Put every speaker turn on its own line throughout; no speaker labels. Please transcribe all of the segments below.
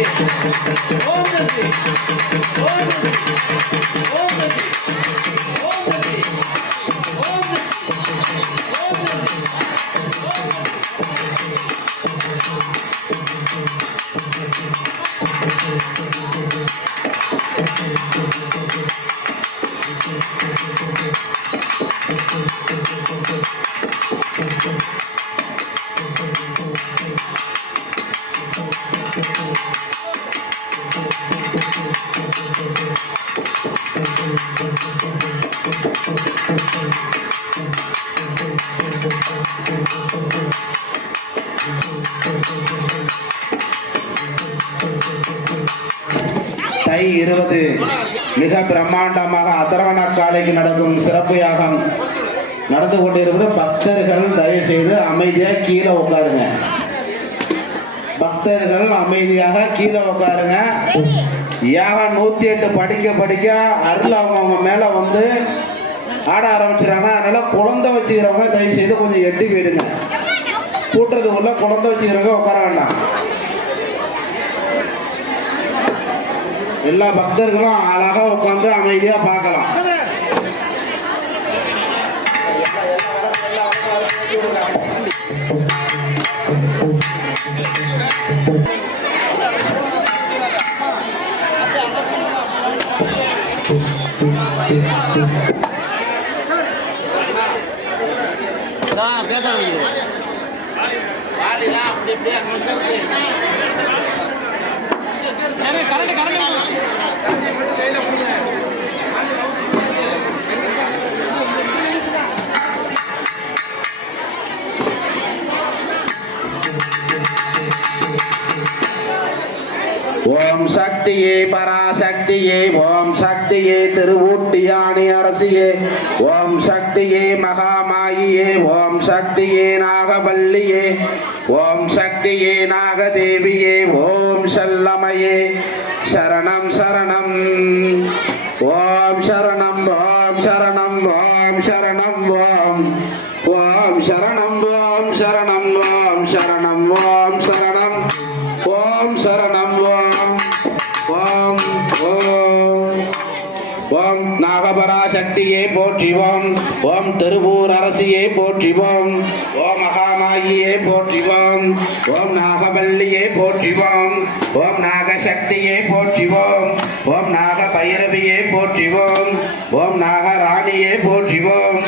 Om Nadi Om Nadi Om Nadi Om
Nadi இருபது. மிக பிரம்மாண்டமாக அதரவண காலைக்கு நடக்கும் சிறப்பு யாகம் நடந்து கொண்டிருக்கிற பக்தர்கள் தயவு செய்து அமைதியாக கீழே உட்காருங்க. பக்தர்கள் அமைதியாக கீழே உட்காருங்க. யாகம் நூத்தி எட்டு படிக்க படிக்க அருள் அவங்க அவங்க மேல வந்து ஆட ஆரம்பிச்சிடுறாங்க. அதனால குழந்தை வச்சுக்கிறவங்க தயவு செய்து கொஞ்சம் எட்டி போயிடுங்க. கூட்டுறதுக்குள்ள குழந்தை வச்சுக்கிறவங்க உட்கார வேண்டாம். எல்லா பக்தர்களும் அழகா உட்காந்து அமைதியா பார்க்கலாம்.
நான் அப்படி ஆரம்பிக்கிறேன் கரண்ட் கரண்ட்
ஓம் சக்தியே பராசக்தியே ஓம் சக்தியே திருவூட்டியாணி அரசியே. ஓம் சக்தியே மகாமாயியே ஓம் சக்தியே நாகவல்லியே. ஓம் சக்தியே நாகதேவியே ஓம் செல்லமையே. சரணம் சரணம். ஓம் நாகபராசக்தியே போற்றிவோம் ஓம் திருவூர் அரசியே போற்றிவோம் ஓம் மகாமாயியே போற்றிவோம் ஓம் நாகவல்லியே போற்றிவோம் ஓம் நாகசக்தியே போற்றிவோம் ஓம் நாக பைரவியே போற்றிவோம் ஓம் நாகராணியே போற்றிவோம்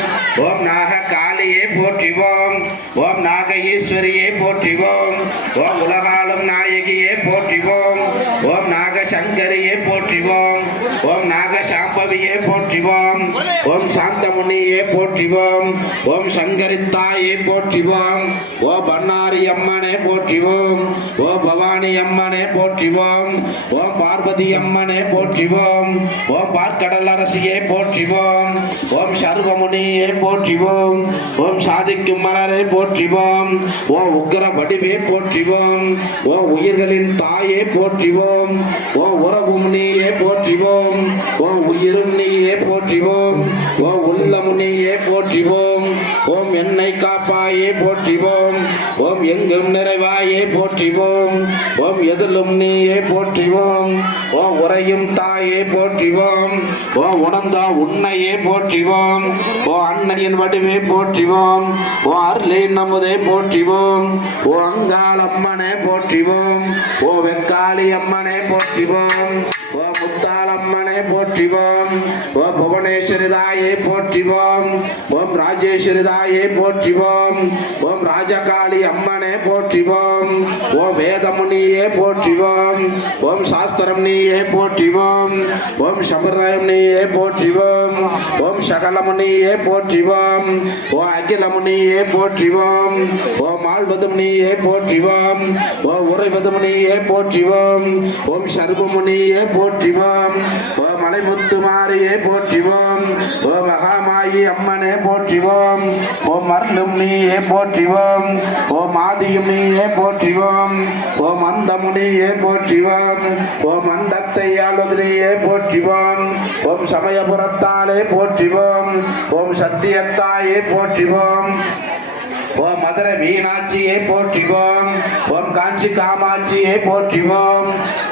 ஓம் நாக காளியே போற்றிவோம் ஓம் நாக ஈஸ்வரியே போற்றிவோம் ஓம் உலகாலும் நாயகியே போற்றிவோம் ஓம் நாகசங்கரியே போற்றிவோம் சாம்பவியே போற்றிவோம். ஓம் சாந்தமுனியே போற்றிவோம். ஓம் சங்கரித்தாயே போற்றிவோம். ஓ பன்னாரி அம்மனே போற்றிவோம். ஓம் பவானி அம்மனே போற்றிவோம். ஓம் பார்வதி அம்மனே போற்றிவோம். ஓம் பார்க்கடல் அரசியே போற்றிவோம். ஓம் சர்வமுனியே போற்றிவோம். ஓம் சாதிக்கும் மலரை போற்றிவோம். ஓம் உக்கிர வடிவே போற்றிவோம். ஓம் உயிர்களின் தாயே போற்றிவோம். ஓம் உறவும் நீயே போற்றிவோம். ஓம் உயிரும் நீயே போற்றிவோம். ஓம் உள்ளம் நீயே போற்றிவோம். ஓம் என்னை காப்பாயே போற்றிவோம். ஓம் எங்கும் நிறைவாயே போற்றிவோம். ஓம் எதிலும் நீயே போற்றிவோம். ஓ உரையும் தாயே போற்றிவோம். ஓ உணர்ந்தா உன்னையே போற்றிவோம். ஓ அன்னையின் வடிவே போற்றிவோம். ஓ அருளை நமுதே போற்றிவோம். ஓ அங்காள் அம்மனே போற்றிவோம். ஓ வெக்காளி அம்மனே போற்றிவோம். ஓ முத்தாளம்மனே போற்றிவோம். ஓம் புவனேஸ்வரிதாயே போற்றிவோம். ஓம் ராஜேஸ்வரிதாயே போற்றிவோம். ஓம் ராஜகாளி அம்மனே போற்றிவோம். ஓம் வேதமுனியே போற்றிவோம். ஓம் சாஸ்திரம் நீயே போற்றிவோம். ஓம் சம்பிரதாயம் நீயே போற்றிவோம். போற்றிவோம் ஓம் சகலமுனியே போற்றிவோம். ஓ அகிலமுனியே போற்றிவோம். ஓம் ஆழ்வதுமுனியே போற்றிவோம். ஓ உறைவதுமுனியே போற்றிவோம். ஓம் சர்வமுனியே போற்றிவோம். ஓ மலைமுத்துமாரியே போற்றிவோம். ஓ மகாமாயி அம்மனே போற்றிவோம். ஓ மருளும் நீயே போற்றிவோம். ஓ மாதியும் நீயே போற்றிவோம். ஓ மந்தமுனியே போற்றிவோம். ஓ மந்தத்தை ஆளுதிரியே போற்றிவோம். ஓம் சமயபுரத்தாலே போற்றிவோம். ஓம் சத்தியத்தாயே போற்றிவோம். ஓம் மதுரை மீனாட்சியை போற்றிவோம். ஓம் காஞ்சி காமாட்சியை போற்றிவோம்.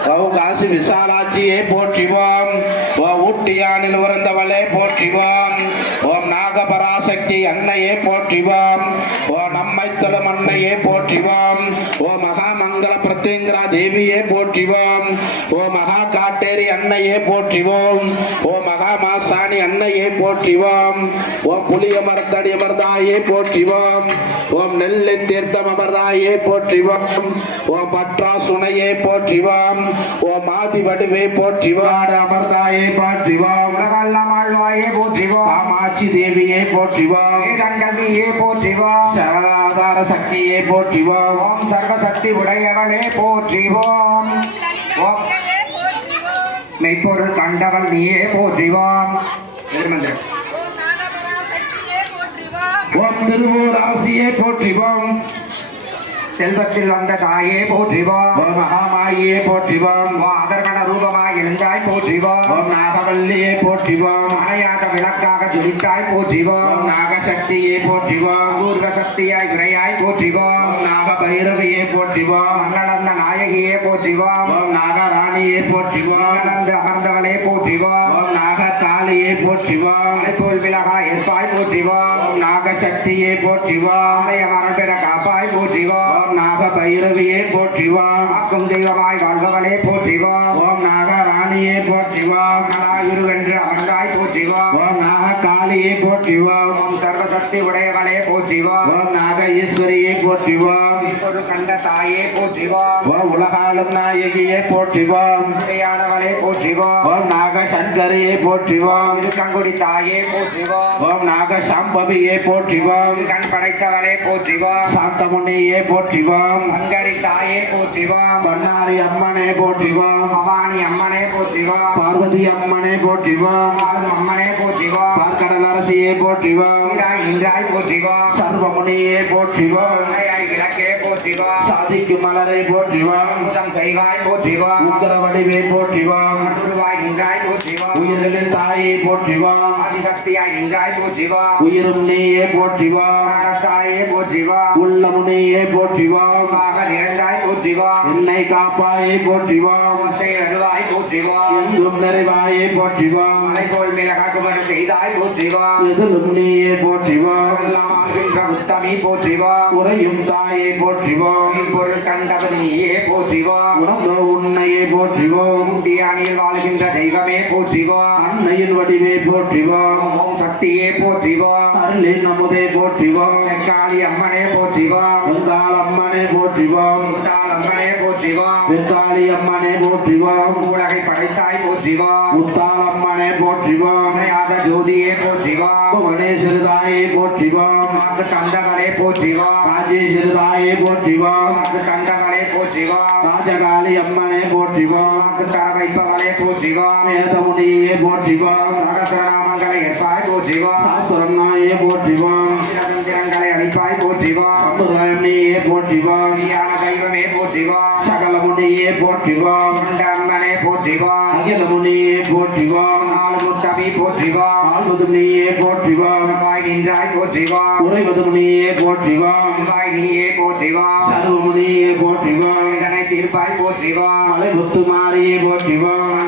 ஓம் காசி விசாலாட்சியை போற்றிவோம். ஓ ஊட்டியானில் உறந்தவளே போற்றிவோம். ஓம் நாகபராசக்தி அன்னையே போற்றிவோம். ஓ நம்மை தொழும் அன்னையே போற்றிவோம். ஓ மங்கள பிரத்யங்கரா தேவியே போற்றிவோம். ஓ மகா காட்டேரி அன்னையே போற்றிவோம். ஓ மகா மாசாணி அன்னையே போற்றிவோம். ஓ புளிய மரத்தடி மருதாயே போற்றிவோம். ஓம் நெல்லை தீர்த்தம் அமர்தாயே போற்றிவோம். ஓம் பற்றா சுனையே போற்றிவோம். ஓம் ஆதி வடிவே போற்றிவாடு அமர்தாயே போற்றிவோம்.
ஆழ்வாயே போற்றிவோம்.
காமாட்சி தேவியே போற்றிவோம்.
வேதங்கதியே போற்றிவோம்.
சகலாதார சக்தியே போற்றிவோம்.
ஓம் சர்வசக்தி உடையவளே போற்றிவோம். ஓம் மெய்ப்பொருள் கண்டவள் நீயே போற்றிவோம். திருமந்திரம்
ஓம் திருவூர் அரசியே போற்றிவோம்
செல்வத்தில் வந்த தாயே போற்றிவோம்
ஓம் மகாமாயே போற்றிவோம்
ஓ அதர்கண ரூபமாய் எழுந்தாய் போற்றிவோம்
ஓம் நாகவல்லியே போற்றிவோம்
அணையாத விளக்காக ஜொலித்தாய் போற்றிவோம்
ஓம் நாகசக்தியே போற்றிவோம்
பூர்வ சக்தியாய் விரையாய் போற்றிவோம்
ஓம் நாகபைரவியே போற்றிவோம்
மங்களந்த நாயகியே போற்றிவோம்
ஓம் நாகராணியே போற்றிவோம்
மங்களந்து அமர்ந்தவளே போற்றிவோம்
ஓம் நாககாளியே போற்றிவோம்
மலைப்போல் விலகா ஏற்பாய் போற்றிவோம்
ஓம் நாகசக்தியே போற்றிவோம்
ஆலய மரபிட காப்பாய் போற்றிவோம்
ஓம் நாகபைரவியே போற்றிவோம்
காக்கும் தெய்வமாய் வாழ்பவளே போற்றிவோம்
ஓம் நாகராணியே போற்றிவோம்
இருவென்று அமர்ந்தாய் போற்றிவோம்
ஓம் நாககாளியே போற்றிவோம்
ஓம் சர்வசக்தி உடையவளே போற்றிவோம்
ஓம் நாக ஈஸ்வரியே போற்றிவோம்
இப்பொரு கண்ட தாயே போற்றிவோம்
ஓம் உலகாலும் நாயகியே போற்றிவோம்
உடையானவளே போற்றிவோம்
ஓம் நாக சங்கரியே போற்றிவோம்
இருக்கங்குடி தாயே போற்றிவோம்
ஓம் நாக சாம்பவியே போற்றிவோம்
கண் படைத்தவளே போற்றிவோம்
சாந்தமுனியே போற்றிவோம்
அங்கரி தாயே போற்றிவோம்
பண்ணாரி அம்மனே போற்றிவோம்
பவானி அம்மனே போற்றிவோம்
பார்வதி அம்மனே போற்றிவோம்
ஆளும் அம்மனே போற்றிவோம்
பார்க்கடல் அரசியே போற்றிவோம்
இன்றாய் இன்றாய் போற்றிவோம்
சர்வமுனியே போற்றிவோம்
உன்னையாய் விளக்கே போற்றிவோம்
சாதிக்கு மலரை போற்றிவோம்
அமுதம் செய்வாய் போற்றிவோம்
உத்தர வடிவே போற்றிவோம்
அருள்வாய் நின்றாய் போற்றிவோம்
உயிர்களின் தாயை போற்றிவோம்
ஆதிசக்தியாய் நின்றாய் போற்றிவோம்
உயிரும் நீயே போற்றிவோம்
தாயே போற்றிவோம்
உள்ளமுனையே போற்றிவோம்
ஆக நிறைந்தாய் போற்றிவோம்
என்னை காப்பாயே போற்றிவோம்
முத்தை அருவாய் போற்றிவோம்
எங்கும் நிறைவாயே போற்றிவோம்
மலைபோல் மிளகாக்குமரி செய்தாய் போற்றிவோம்
எதிலும் நீயே போற்றிவோம்
எல்லாம் ஆகின்ற உத்தமி போற்றிவோம்
உறையும் தாயே போற்றிவோம்
பொருள் கண்டவர் நீயே போற்றிவோம்
உணர்ந்தோ உன்னையே போற்றிவோம்
முண்டியானில் வாழ்கின்ற தெய்வமே போற்றிவோம்
அன்னையின் வடிவே போற்றிவோம்
ஓம் சக்தியே போற்றிவோம்
அருளின் அமுதே போற்றிவோம்
காளி அம்மனே போற்றிவோம்
வெங்கால் அம்மனே போற்றிவோம்.
முட்டாள் அம்மனே போற்றிவோம்.
வெங்காளி அம்மனே போற்றிவோம்.
உலகை படைத்தாய் போற்றிவோம்.
முத்தாள் அம்மனே போற்றிவோம்.
அணையாத ஜோதியே போற்றிவோம்.
புவனேஸ்வரதாயே போற்றிவோம்.
மாக்கு கண்டவளே போற்றிவோம்.
ராஜேஸ்வரதாயே போற்றிவோம்.
மாக்கு கண்டவளே போற்றிவோம்.
ராஜகாளி அம்மனே போற்றிவோம்.
மாக்கு தர வைப்பவளே போற்றிவோம்.
வேதமுனியே போற்றிவோம்.
சகசிரநாமங்களை ஏற்பாய் போற்றிவோம்.
சாஸ்திரம் நாயே போற்றிவோம்.
தந்திரங்களை அளிப்பாய் போற்றிவோம்
சமுதாயம் நீயே போற்றிவோம்
ஞான தெய்வமே போற்றிவோம்
சகலமுனியே போற்றிவோம்
கொண்ட அம்மனே போற்றிவோம்
அகிலமுனியே போற்றிவோம்
நாலு முத்தமி போற்றிவோம்
ஆழ்வதும் நீயே போற்றிவோம்
வாய் நின்றாய் போற்றிவோம்
உறைவதும் நீயே போற்றிவோம்
வாய் நீயே போற்றிவோம்
சர்வமுனியே போற்றிவோம்
இதனை தீர்ப்பாய் போற்றிவோம்
மலை முத்துமாரியே போற்றிவோம்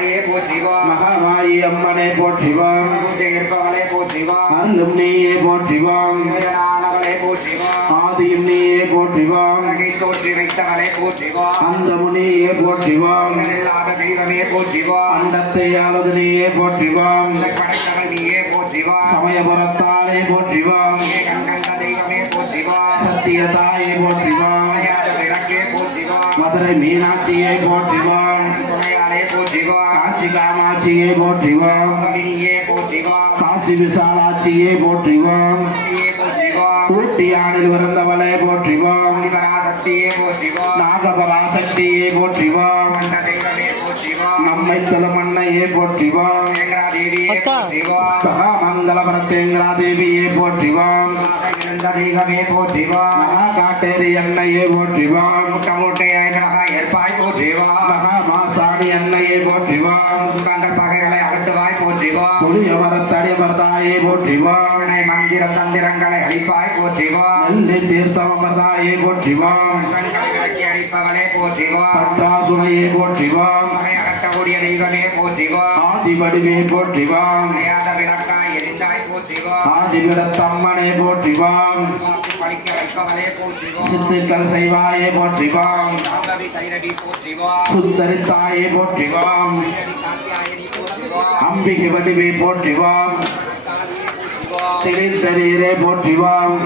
மணலந்த தாயே போற்றிவோம்
மகாமாயி அம்மனே போற்றிவோம்
பூஜை இருப்பவளே போற்றிவோம்
அருளும் நீயே போற்றிவோம்
உயரானவளே போற்றிவோம்
ஆதியும் நீயே போற்றிவோம்
உலகை தோற்றி வைத்தவளே போற்றிவோம்
அந்த முனியே போற்றிவோம்
இல்லாத தெய்வமே போற்றிவோம்
அண்டத்தை ஆளது நீயே போற்றிவோம்
உன்னை படைத்தவள் நீயே போற்றிவோம் போற்றிவாம்
சமயபுரத்தாலே போற்றிவாம்
கண்கண்ட தெய்வமே போற்றிவாம்
சத்தியதாயை போற்றிவாம்
மலையாத விளக்கே போற்றிவாம்
மதுரை மீனாட்சியை போற்றிவாம்
துணையாலே போற்றிவாம்
காஞ்சி காமாட்சியை போற்றிவாம்
கம்பினியே போற்றிவாம்
காசி விசாலாட்சியை போற்றிவாம்
சக்தியே போற்றிவாம்
ஊட்டி ஆணில் பிறந்தவளை போற்றிவாம்
பராசக்தியே போற்றிவாம்
நாகபராசக்தியை போற்றிவாம் நம்மை தலமண்ணையே போற்றிவாம்.
தேங்கா தேவியே போற்றிவாம்.
போற்றிவாம். காட்டேரி எண்ணெயை போற்றிவாம்.
முட்டை முட்டையாய் மிளகா ஏற்பாய் போற்றிவாம்.
மகா மாசாணி எண்ணெயை போற்றிவாம்.
தங்கள் பகைகளை அகட்டுவாய் போற்றிவாம்.
புளியமரத்தடி மரதாயை போற்றிவாம்.
மந்திர தந்திரங்களை அழிப்பாய் போற்றிவாம்.
நெல்லி தீர்த்தமர்தாயை போற்றிவாம்.
விளக்கி அடிப்பவளே போற்றிவாம்.
பட்டாசுனையை போற்றிவாம்.
பகை அகட்டக்கூடிய தெய்வமே போற்றிவாம்.
ஆதிபடிவே போற்றிவாம்.
அணையாத விளக்காய் எரிந்தாய் போற்றிவாம்.
ஆதிபிடத்தம்மனை போற்றிவாம்.
வாக்கு படிக்க வைப்பவளே போற்றிவாம்.
சித்துக்கள் செய்வாயே போற்றிவாம்.
சாம்பவி போற்றிவாம். தைரவி காத்தியாயனி போற்றிவாம்.
அம்பிகை வடிவே போற்றிவாம். திரித்தரீரே போற்றிவாம்.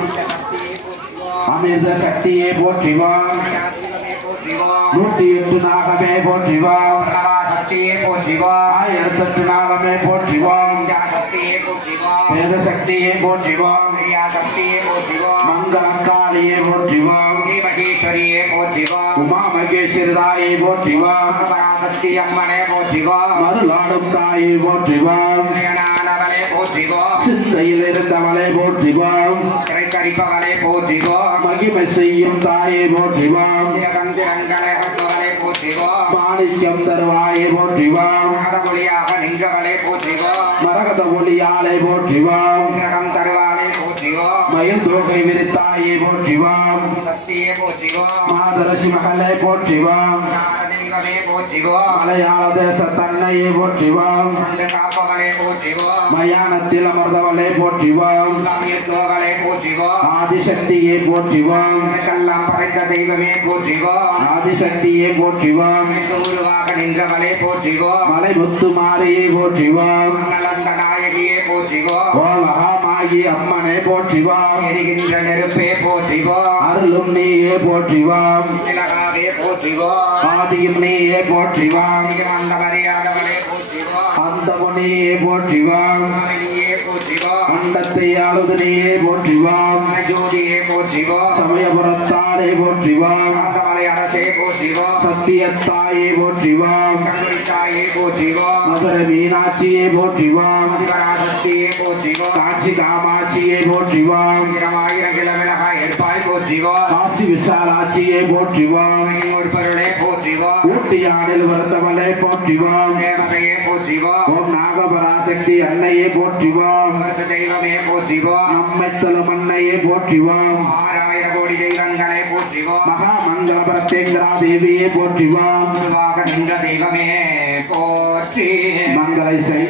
அமிர்த சக்தியே போற்றிவாம்
தெய்வமே போற்றிவாம்
நூற்றி எட்டு நாகமே போற்றிவாம்
பிரணவா சக்தியே போற்றிவாம்
ஆயிரத்தெட்டு நாகமே போற்றிவாம்
வித்யா சக்தியே போற்றிவாம்
வேத சக்தியே போற்றிவாம்
பிரியா சக்தியே போற்றிவாம்
மங்களக்காளியே போற்றிவாம்
ஸ்ரீ மகேஸ்வரியே போற்றிவாம்
உமா மகேஸ்வரிதாயே போற்றிவாம்
பராசக்தி அம்மனே போற்றிவாம்
மருளாடும் தாயே போற்றிவாம்
ஞானவளே போற்றிவாம்
சிந்தையில் இருந்தவளை போற்றிவாம்
திரைக்கரிப்பவளே போற்றிவாம்
மகிமை செய்யும் தாயே போற்றிவாம் மாணிக்கம் தருவாயே போற்றிவாம் மரகத ஒளியாலே போற்றிவாம்
போற்றிவாம்
மயில் தோகை விரித்தாயே போற்றிவாம்
சக்தியே போற்றிவாம்
மாதரசி மகளே போற்றிவாம்
ஞான தெய்வமே போற்றிவாம்
மலையாள தேச தன்னையே போற்றிவாம்
வந்து காப்பவளே போற்றிவாம்
மயானத்தில் அமர்ந்தவளே போற்றிவாம்
சாமியத்துவங்களே போற்றிவாம்
ஆதிசக்தியே போற்றிவாம்
கல்லாம் படைத்த தெய்வமே போற்றிவாம்
ஆதிசக்தியே போற்றிவாம்
அனைத்து உருவாக நின்றவளே போற்றிவாம்
மலை முத்து மாரியே போற்றிவாம்
நலந்த நாயகியே போற்றிவாம்
ஓ மகாமாகி அம்மனே போற்றிவாம்.
எரிகின்ற நெருப்பே போற்றிவாம்.
அருளும் நீயே போற்றிவாம்.
திலகாவே போற்றிவாம்.
ஆதியும் நீயே போற்றிவாம்.
அந்த மரியாதவளே போற்றிவாம்.
அந்த நீயே போற்றிவாம். அண்டத்தை ஆளுது நீயே போற்றிவாம்.
ஜோதியே போற்றிவாம்.
சமயபுரத்தாலே போற்றிவாம்.
காந்தமலை அரசே போற்றிவாம்
சத்தியத்தாயே போற்றிவாம்
தாயே போற்றிவாம்
மதுரை மீனாட்சியே போற்றிவாம்
அதிபராசக்தியே போற்றிவாம்
காட்சி காமாட்சியே போற்றிவாம்
ஆயிரம் கிழமிளகா ஏற்பாய் போற்றிவாம்
காசி விசாலாட்சியே போற்றிவாம்
ஒரு பொருளே போற்றிவாம்
ஊட்டியாடில் வருத்தவளே போற்றிவாம்
தேவதையே போற்றிவாம்
ஓம் நாகபராசக்தி அன்னையே போற்றிவாம்
அமிர்த தெய்வமே போற்றிவாம்
நம்மை தலமன்னையே போற்றிவாம்
ஆறாயிரம் கோடி தெய்வங்களே போற்றிவாம்
மகா மங்களபரத்தேந்திரா தேவியே போற்றிவாம்
பொதுவாக நின்ற தெய்வமே போற்றி.
மங்களை செய்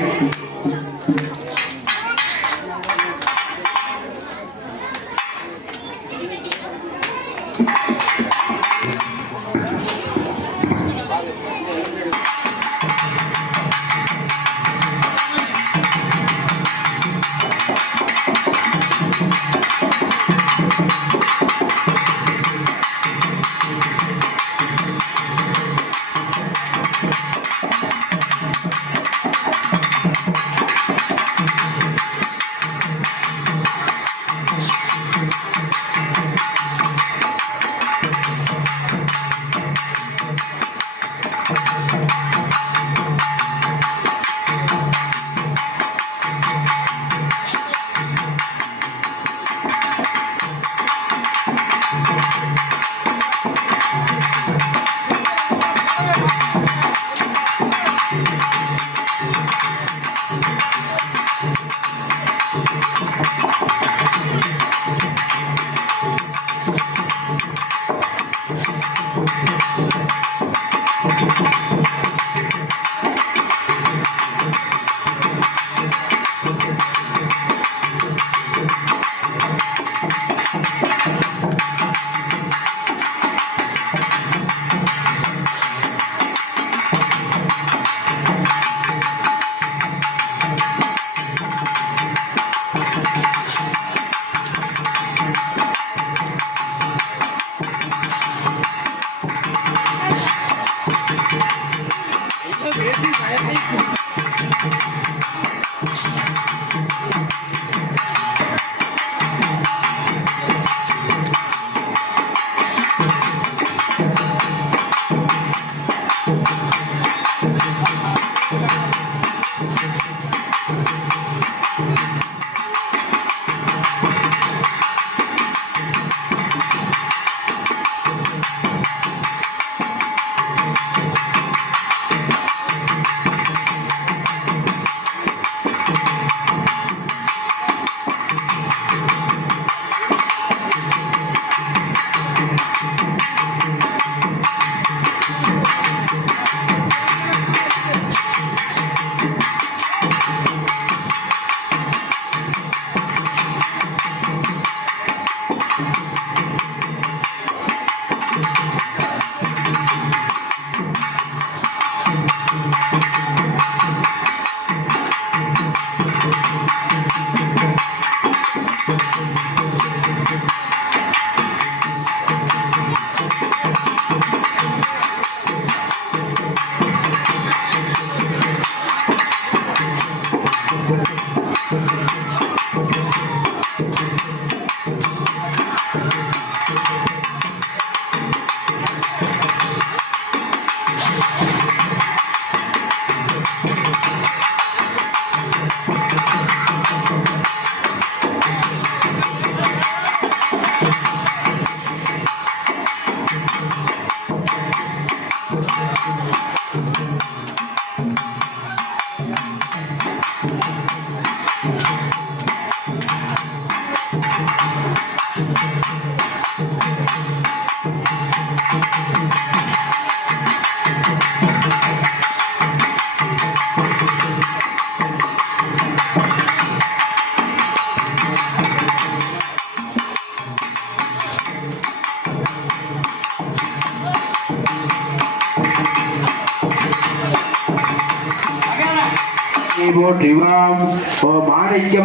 Thank you.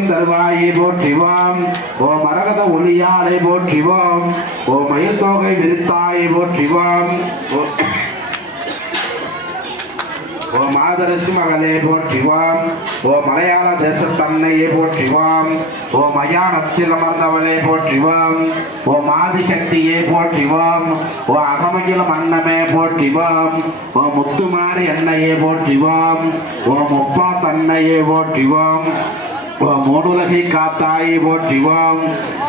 தருவாயை போற்றிவோம். ஓ மரகத ஒளியாலை போற்றிவோம். ஓ மயில் தோகை விருத்தாயை போற்றிவோம். ஓ மாதரசு மகளே போற்றிவாம். ஓ மலையாள தேசத்தன்னையே போற்றிவாம். ஓ மயானத்தில் அமர்ந்தவளே போற்றிவாம். ஓ மாதி மாதிசக்தியே போற்றிவாம். ஓ அகமகில மன்னமே போற்றிவாம். ஓ முத்துமாரி அன்னையே போற்றிவாம். ஓ முப்பா தன்னையே போற்றிவாம். மூடுலகை காத்தாயை போற்றிவாம்.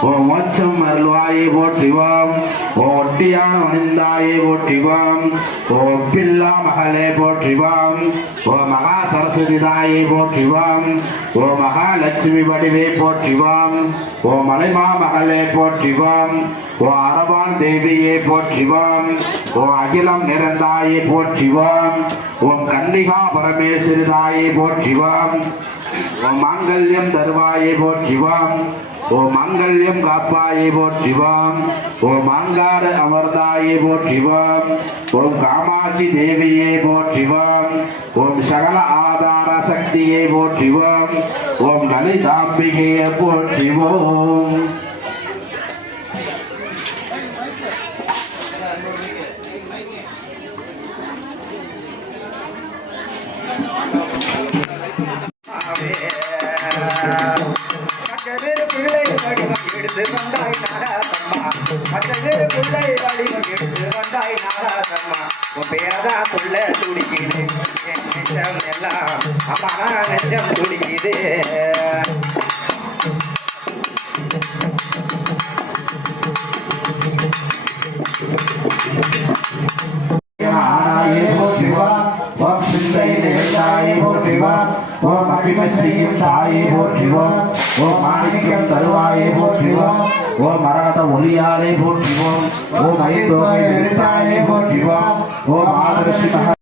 ஓ மோட்சம் அருள்வாயை போற்றிவாம். ஓ ஒட்டியான வனிந்தாயை போற்றிவாம். ஓ ஒப்பில்லா மகளே போற்றிவாம். ஓ மகா சரஸ்வதி தாயை போற்றிவாம். ஓ மகாலட்சுமி வடிவே போற்றிவாம். ஓ மலைமா மகளே போற்றிவாம். ஓ அரவான் தேவியே போற்றிவாம். ஓ அகிலம் நிறந்தாயை போற்றிவாம். ஓம் கன்னிகா பரமேஸ்வரி தாயை போற்றிவாம். ओ मांगल्यम धर्माये वो शिवम ओ
मंगल्यम गापाये वो शिवम ओ मंगार अमरदाये वो शिवम ओम कामाची देवीये वो शिवम ओम सकल आधार शक्तिये वो शिवम ओम गलितांबिके
वो शिवम ஓம் அடிமை செய்யும் தாயே போற்றிவோம் ஓம் மாணிக்கம் தருவாயே போற்றிவோம் ஓம் மரகத ஒளியாலே போற்றிவோம் ஓம் ஐந்தோகை நிறுத்தாயே போற்றிவோம் ஓம் ஆதர்சி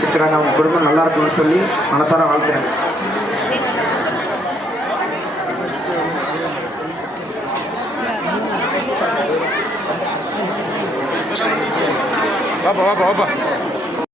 இருக்கிறாங்க அவங்க குடும்பம் நல்லா இருக்கும்னு சொல்லி மனசார வாழ்த்துறேன்.
வாப்பா வாப்பா வாப்பா.